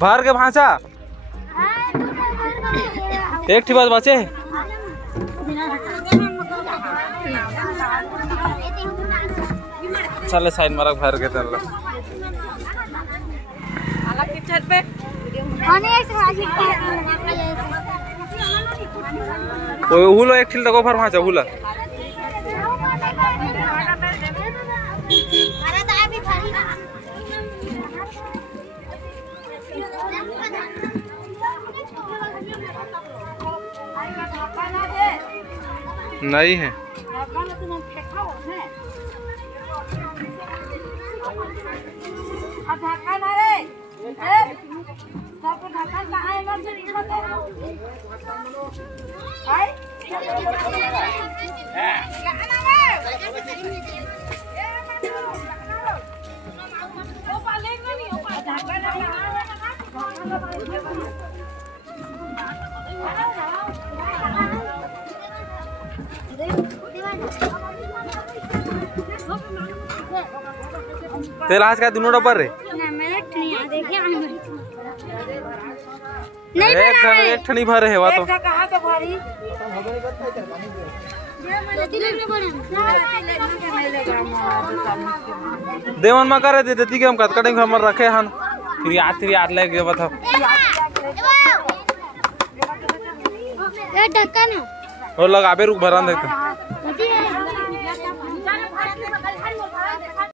बाहर के भाषा एक ठीक बात बचे चले साइड मारा बाहर के चल हुलो एक ठिल तक भाषा हुला नहीं है तेल आज का दोनों डब्बा रे एक ठनी भरे है तो देवन में करे दे देती के हम कटकटिंग हमर रखे हन फिर याद ले के बताओ ये ढक्कन है और लगाबे रुक भरन देते